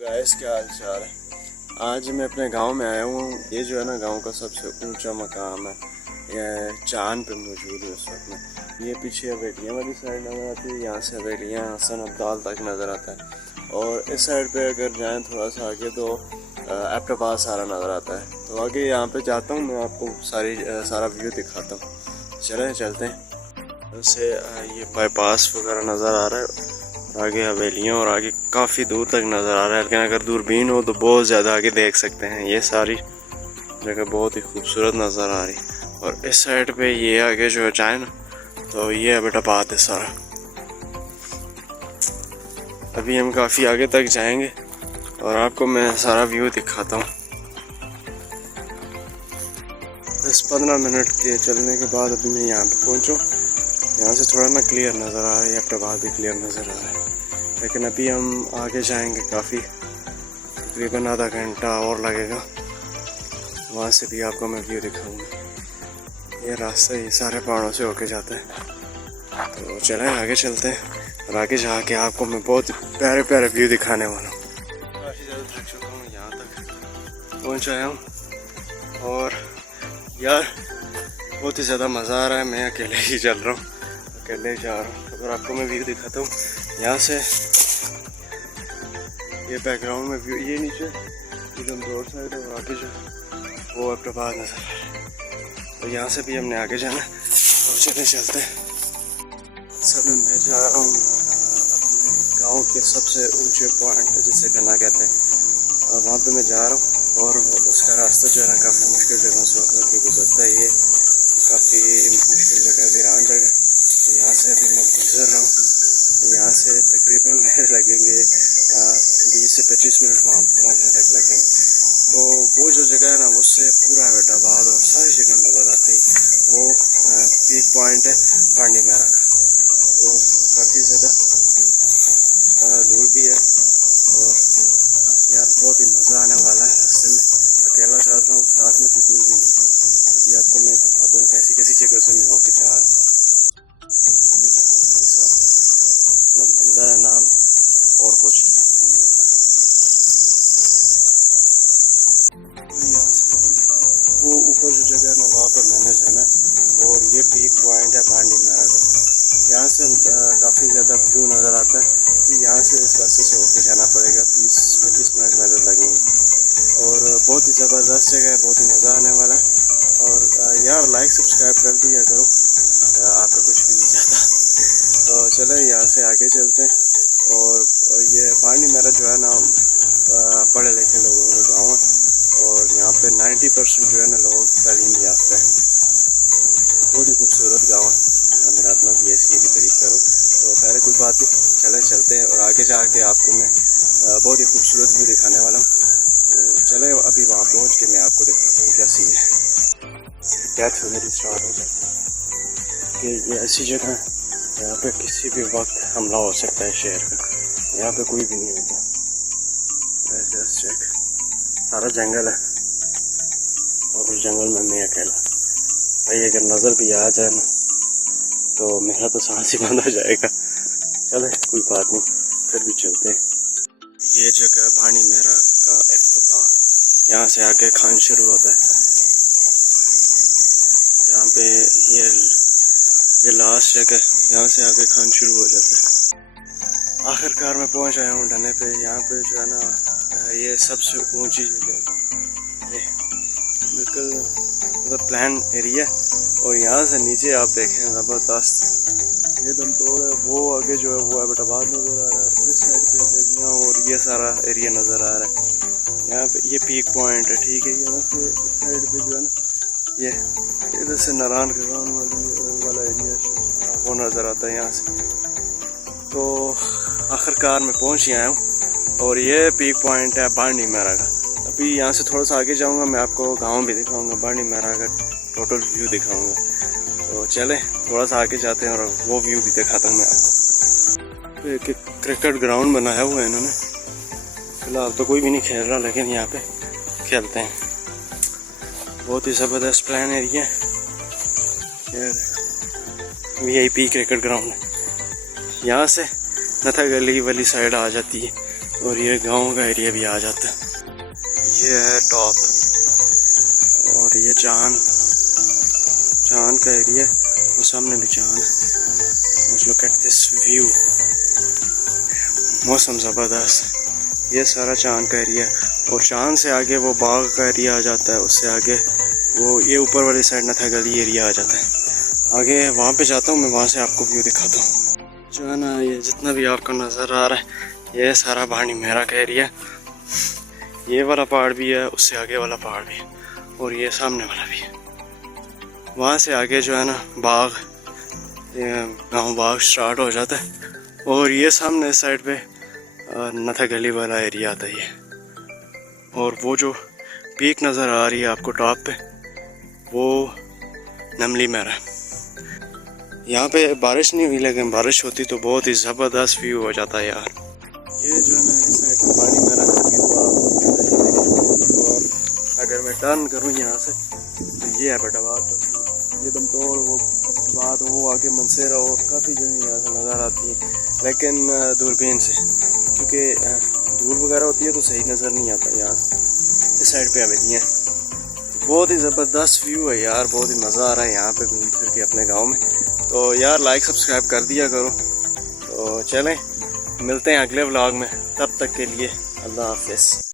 Guys क्या हाल चाल है। आज मैं अपने गांव में आया हूँ। ये जो है ना गांव का सबसे ऊंचा मकाम है। ये चांद पे मौजूद है उस वक्त में। ये पीछे हवेलियाँ वाली साइड नज़र आती है। यहाँ से हवेलियाँ हसन अब्दाल तक नज़र आता है। और इस साइड पे अगर जाएं थोड़ा सा आगे तो एबटाबाद सारा नज़र आता है। तो आगे यहाँ पे जाता हूँ, मैं आपको सारा व्यू दिखाता हूँ। चलते हैं। उससे ये बाईपास वगैरह नज़र आ रहा है और आगे हवेलियाँ और आगे काफ़ी दूर तक नज़र आ रहा है। लेकिन अगर दूरबीन हो तो बहुत ज़्यादा आगे देख सकते हैं। ये सारी जगह बहुत ही खूबसूरत नज़र आ रही है। और इस साइड पे ये आगे जो है चाहे ना तो ये एबटाबाद है सारा। अभी हम काफ़ी आगे तक जाएंगे और आपको मैं सारा व्यू दिखाता हूँ। 10-15 मिनट के चलने के बाद अभी मैं यहाँ पे पहुँचा। यहाँ से थोड़ा ना क्लियर नज़र आ रहा है, एबटाबाद भी क्लियर नज़र आ रहा है। लेकिन अभी हम आगे जाएंगे काफ़ी, तकरीबन आधा घंटा और लगेगा। वहाँ से भी आपको मैं व्यू दिखाऊंगा। ये रास्ता ये सारे पहाड़ों से होके जाता है। तो चलें आगे चलते हैं और आगे जाके आपको मैं बहुत प्यारे प्यारे व्यू दिखाने वाला हूँ। काफ़ी ज़्यादा थक चुका हूँ, यहाँ तक पहुँच आया हूँ और यार बहुत ही ज़्यादा मज़ा आ रहा है। मैं अकेले ही चल रहा हूँ, अकेले जा रहा हूँ। अगर आपको मैं व्यू दिखाता हूँ यहाँ से, ये बैकग्राउंड में व्यू, ये नीचे एकदम रोड साइड है और आगे जो वो एबटाबाद नज़र आ रहा है। तो यहाँ से भी हमने आगे जाना है और चलते हैं। सब मैं जा रहा हूँ अपने गांव के सबसे ऊंचे पॉइंट जिसे गन्ना कहते हैं, और वहाँ पे मैं जा रहा हूँ। और उसका रास्ता जो है ना काफ़ी मुश्किल जगहों से होकर के गुजरता है। ये काफ़ी मुश्किल जगह है, वीरान जगह। तो यहाँ से अभी मैं गुजर रहा हूँ। यहाँ से तकरीबन लगेंगे 20 से 25 मिनट वहाँ पहुँचने तक लगेंगे। तो वो जो जगह है ना उससे पूरा एबटाबाद और सारी जगह नज़र आती है। वो पीक पॉइंट है पांडी मेरा का। तो काफ़ी ज़्यादा दूर भी है और यार बहुत ही मज़ा आने वाला है। रास्ते में अकेला चल रहा हूँ, साथ में भी कोई भी नहीं। अभी आपको मैं दिखाता हूँ कैसी कैसी जगह से मैं होके जा रहा हूँ। ना बंदा है ना और कुछ। यहाँ से वो ऊपर जो जगह है ना वहाँ पर मैंने जाना है और ये पीक पॉइंट है पांडी मेरा का। यहाँ से काफ़ी ज़्यादा व्यू नज़र आता है। यहाँ से इस रास्ते से होके जाना पड़ेगा, 20-25 मिनट मेरे लगेंगे। और बहुत ही ज़बरदस्त जगह है, बहुत ही मज़ा आने वाला है। और यार लाइक सब्सक्राइब कर दिया करो, आपका कुछ भी नहीं जाता। तो चलो यहाँ से आगे चलते हैं। और ये पांडी मेरा जो है ना पढ़े लिखे लोगों का गाँव है और यहाँ पे 90% जो है ना लोगों की तालीम याफ्ता है। बहुत ही खूबसूरत गाँव है, मेरा अपना भी इसलिए भी तारीफ करूँ। तो खैर कोई बात नहीं, चलते हैं और आगे जाके आपको मैं बहुत ही खूबसूरत व्यू दिखाने वाला हूँ। तो चले अभी वहाँ पहुँच के मैं आपको दिखाता हूँ क्या सीन है। डेथ मेरी स्टार्ट हो जाती है कि ये ऐसी जगह है यहाँ पे किसी भी वक्त हमला हो सकता है शहर का। यहाँ पे कोई भी नहीं होता। जस्ट चेक, सारा जंगल है और उस जंगल में मैं अकेला। भाई अगर नज़र भी आ जाए ना तो मेरा तो सांस ही बंद हो जाएगा। चले कोई बात नहीं, फिर भी चलते हैं। ये जगह पांडी मेरा का इख्तिताम, यहाँ से आके खान शुरू होता है। यहाँ पे ये लास्ट जगह, यहाँ से आगे खान शुरू हो जाता है। आखिरकार मैं पहुँच आया हूँ ढने पे। यहाँ पे जो है ना ये सबसे ऊंची जगह, ये बिल्कुल मतलब प्लान एरिया। और यहाँ से नीचे आप देखें ज़बरदस्त ये दम तोड़ है। वो आगे जो है वो एबटाबाद नज़र आ रहा है और इस साइड पे हवेलियाँ और ये सारा एरिया नज़र आ रहा है। यहाँ पे ये पीक पॉइंट है, ठीक है। यहाँ से इस साइड पे जो है ना ये इधर से नारायण वाला एरिया वो नज़र आता है यहाँ से। तो आखिरकार मैं पहुँच ही आया हूँ और ये पीक पॉइंट है पांडी मेरा का। अभी यहाँ से थोड़ा सा आगे जाऊँगा, मैं आपको गाँव भी दिखाऊँगा, पांडी मेरा का टोटल व्यू दिखाऊँगा। तो चले थोड़ा सा आगे जाते हैं और वो व्यू भी दिखाता हूँ मैं आपको। एक क्रिकेट ग्राउंड बनाया हुआ है इन्होंने। फिलहाल तो कोई भी नहीं खेल रहा, लेकिन यहाँ पे खेलते हैं। बहुत ही ज़बरदस्त प्लान एरिया है। VIP क्रिकेट ग्राउंड है। यहाँ से नथा गली वाली साइड आ जाती है और ये गांव का एरिया भी आ जाता है। ये है टॉप और ये चांद का एरिया, और सामने भी चांद है। लुक एट दिस व्यू, मौसम ज़बरदस्त। ये सारा चांद का एरिया है और चांद से आगे वो बाग का एरिया आ जाता है। उससे आगे वो ये ऊपर वाली साइड नथा गली एरिया आ जाता है। आगे वहाँ पे जाता हूँ मैं, वहाँ से आपको व्यू दिखाता हूँ। जो है ना, ये जितना भी आपको नज़र आ रहा है ये सारा भांडी मेरा का एरिया। ये वाला पहाड़ भी है, उससे आगे वाला पहाड़ भी है, और ये सामने वाला भी है। वहाँ से आगे जो है ना बाग, गाँव बाग स्टार्ट हो जाता है। और ये सामने साइड पे नथा गली वाला एरिया आता है ये। और वो जो पीक नज़र आ रही है आपको टॉप पे, वो नमली मेरा। यहाँ पे बारिश नहीं हुई, लेकिन बारिश होती तो बहुत ही ज़बरदस्त व्यू हो जाता है यार। ये जो है ना इस साइड पे पानी मेरा का व्यू आप। और अगर मैं टर्न करूँ यहाँ से तो ये है बटवात, ये दमतोड़, वो बात वो आगे मनसेरा और काफ़ी जगह यहाँ से नज़र आती है, लेकिन दूरबीन से, क्योंकि धूल वगैरह होती है तो सही नज़र नहीं आता। यहाँ इस साइड पे अभी है, बहुत ही ज़बरदस्त व्यू है यार, बहुत ही मज़ा आ रहा है यहाँ पे घूम फिर के अपने गांव में। तो यार लाइक सब्सक्राइब कर दिया करो। तो चलें, मिलते हैं अगले व्लॉग में, तब तक के लिए अल्लाह हाफ़िज़।